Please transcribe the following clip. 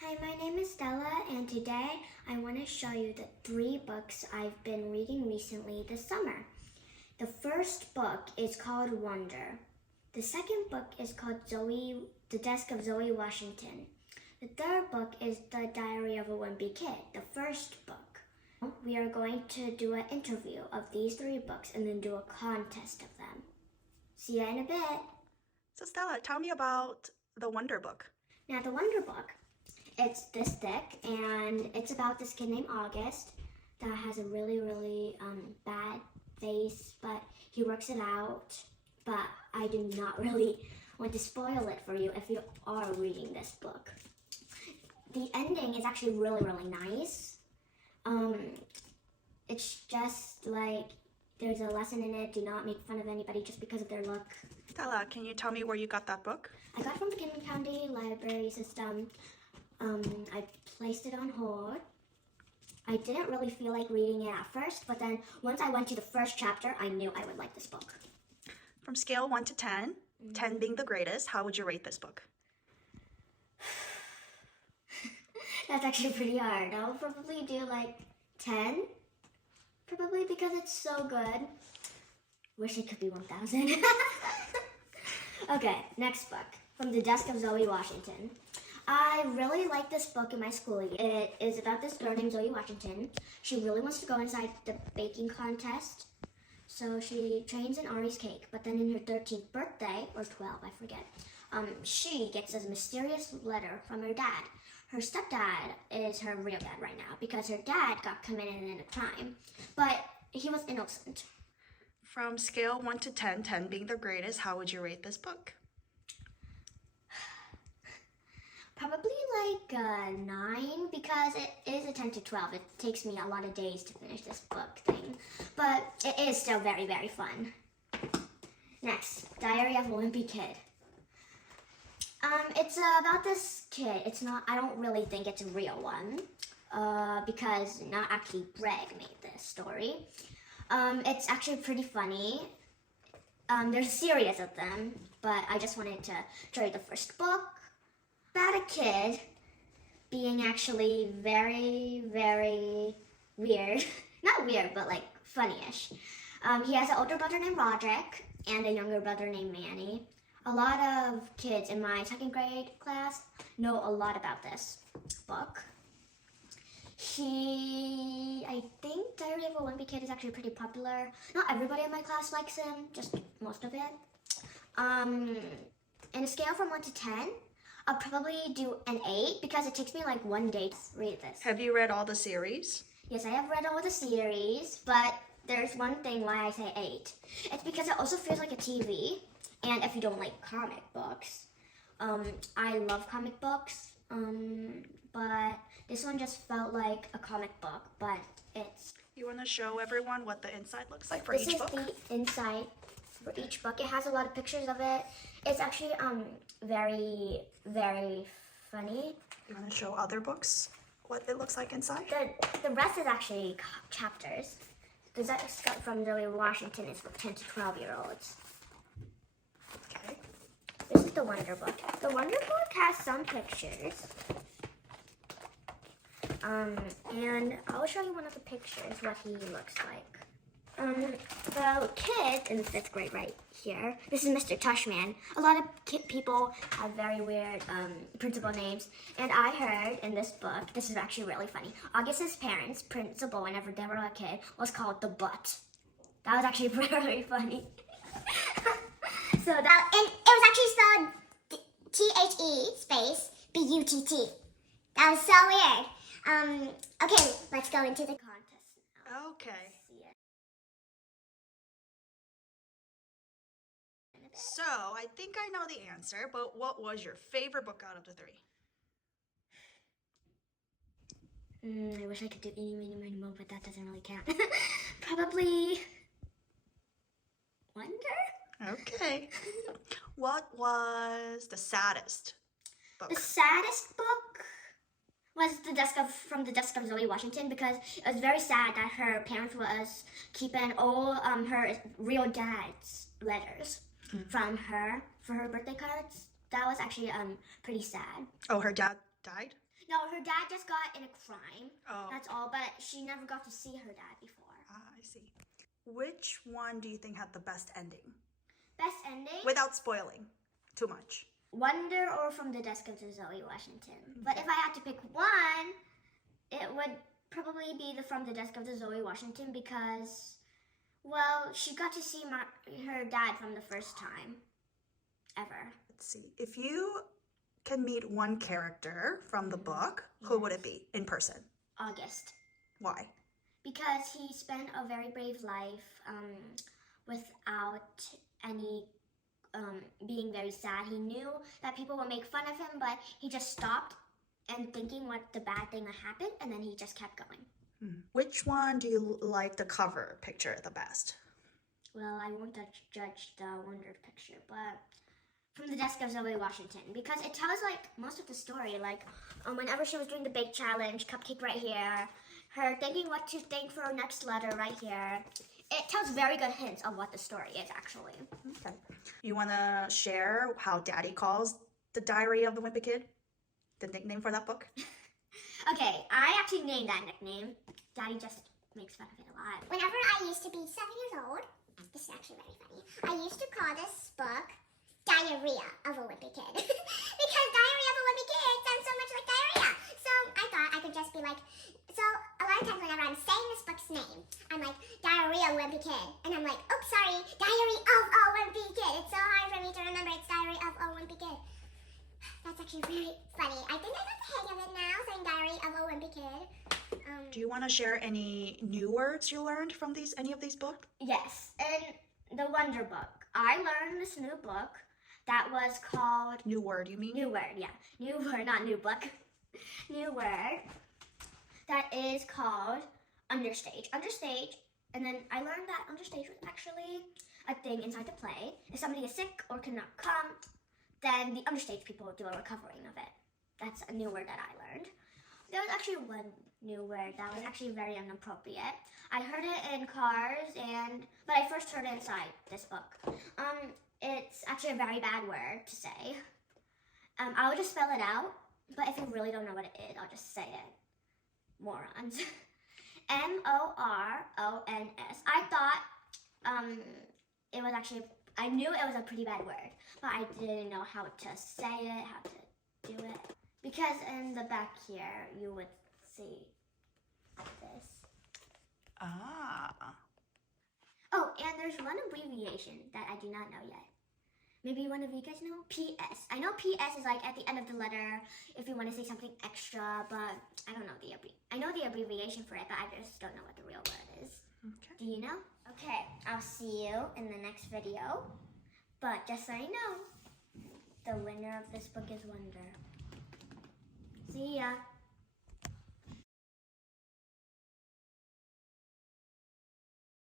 Hi, my name is Stella, and today I want to show you the 3 books I've been reading recently this summer. The first book is called Wonder. The second book is called The Desk of Zoe Washington. The third book is The Diary of a Wimpy Kid, the first book. We are going to do an interview of these 3 books and then do a contest of them. See you in a bit. So Stella, tell me about the Wonder book. Now, the Wonder book, it's this thick, and it's about this kid named August that has a really bad face, but he works it out. But I do not really want to spoil it for you if you are reading this book. The ending is actually really nice. It's just like there's a lesson in it. Do not make fun of anybody just because of their look. Stella, can you tell me where you got that book? I got it from the Kinman County Library System. I placed it on hold. I didn't really feel like reading it at first, but then once I went to the first chapter, I knew I would like this book. From scale 1 to 10, 10 being the greatest, how would you rate this book? That's actually pretty hard. I'll probably do like 10. Probably because it's so good. Wish it could be 1,000. Okay, next book. From the Desk of Zoe Washington. I really like this book in my school year. It is about this girl named Zoe Washington. She really wants to go inside the baking contest. So she trains in Ari's cake, but then in her 13th birthday, or 12, I forget, she gets a mysterious letter from her dad. Her stepdad is her real dad right now because her dad got committed in a crime, but he was innocent. From scale 1 to 10, 10 being the greatest, how would you rate this book? Probably like 9 because it is a 10 to 12. It takes me a lot of days to finish this book thing, but it is still very fun. Next, Diary of a Wimpy Kid. It's about this kid. I don't really think it's a real one because not actually Greg made this story. It's actually pretty funny. There's a series of them, but I just wanted to show you the first book. About a kid being actually very weird. Not weird, but like funny-ish. He has an older brother named Roderick and a younger brother named Manny. A lot of kids in my 2nd grade class know a lot about this book. I think Diary of a Wimpy Kid is actually pretty popular. Not everybody in my class likes him, just most of it. In a scale from 1 to 10, I'll probably do an 8 because it takes me like 1 day to read this. Have you read all the series? Yes, I have read all the series, but there's one thing why I say 8. It's because it also feels like a TV, and if you don't like comic books, I love comic books, but this one just felt like a comic book, but it's... You want to show everyone what the inside looks like for each book? This is the inside for each book. It has a lot of pictures of it. It's actually very funny. You want to show other books what it looks like inside? The rest is actually chapters. The Desk from Zoe Washington is for 10 to 12-year-olds. Okay. This is the Wonder book. The Wonder book has some pictures. And I'll show you one of the pictures, what he looks like. The kid in 5th grade right here, this is Mr. Tushman. A lot of people have very weird principal names, and I heard in this book, this is actually really funny, August's parents' principal whenever they were a kid was called the Butt. That was actually very funny. So that, and it was actually spelled THE space BUTT. That was so weird. Okay, let's go into the contest now. Okay. So, I think I know the answer, but what was your favorite book out of the 3? I wish I could do Eeny, Meeny, Miny, Moe, but that doesn't really count. Probably Wonder? Okay. What was the saddest book? The saddest book was from the Desk of Zoe Washington because it was very sad that her parents was keeping all her real dad's letters from her for her birthday cards. That was actually pretty sad. Oh, her dad died? No, her dad just got in a crime. Oh. That's all, but she never got to see her dad before. Ah, I see. Which one do you think had the best ending? Best ending? Without spoiling too much. Wonder or From the Desk of Zoe Washington. But if I had to pick one, it would probably be the From the Desk of the Zoe Washington because, well, she got to see her dad from the first time ever. Let's see. If you can meet one character from the book, who would it be in person? August. Why? Because he spent a very brave life without any being very sad. He knew that people would make fun of him, but he just stopped and thinking what the bad thing that happened, and then he just kept going. Which one do you like the cover picture the best? Well, I won't judge the Wonder picture, but From the Desk of Zoe Washington, because it tells like most of the story. Like whenever she was doing the bake challenge, cupcake right here, her thinking what to think for her next letter right here. It tells very good hints of what the story is actually. Okay. You want to share how Daddy calls the Diary of the Wimpy Kid? The nickname for that book? Okay, I actually named that nickname. Daddy just makes fun of it a lot. Whenever I used to be 7 years old, this is actually very funny, I used to call this book Diarrhea of a Wimpy Kid. Because Diary of a Wimpy Kid sounds so much like diarrhea. So I thought I could just be like, so a lot of times whenever I'm saying this book's name, I'm like, Diarrhea Wimpy Kid. And I'm like, oops, sorry, Diary of a Wimpy Kid. It's so hard for me to remember it's Diary of a Wimpy Kid. That's actually very funny. I think I got the hang of it now, saying Diary of a Wimpy Kid. Do you want to share any new words you learned from any of these books? Yes, in the Wonder book, I learned this new book that was called... New word, you mean? New word, yeah. New word, not new book. New word that is called understage. Understage, and then I learned that understage was actually a thing inside the play. If somebody is sick or cannot come, then the understage people do a recovering of it. That's a new word that I learned. There was actually one new word that was actually very inappropriate. I heard it in cars, but I first heard it inside this book. It's actually a very bad word to say. I will just spell it out, but if you really don't know what it is, I'll just say it. Morons. M-O-R-O-N-S. I thought it was actually, I knew it was a pretty bad word, but I didn't know how to say it, how to do it. Because in the back here, you would see this. Ah. Oh, and there's one abbreviation that I do not know yet. Maybe one of you guys know? PS. I know PS is like at the end of the letter if you want to say something extra, but I don't know I know the abbreviation for it, but I just don't know what the real word is. Okay. Do you know? Okay, I'll see you in the next video. But just so you know, the winner of this book is Wonder. See ya.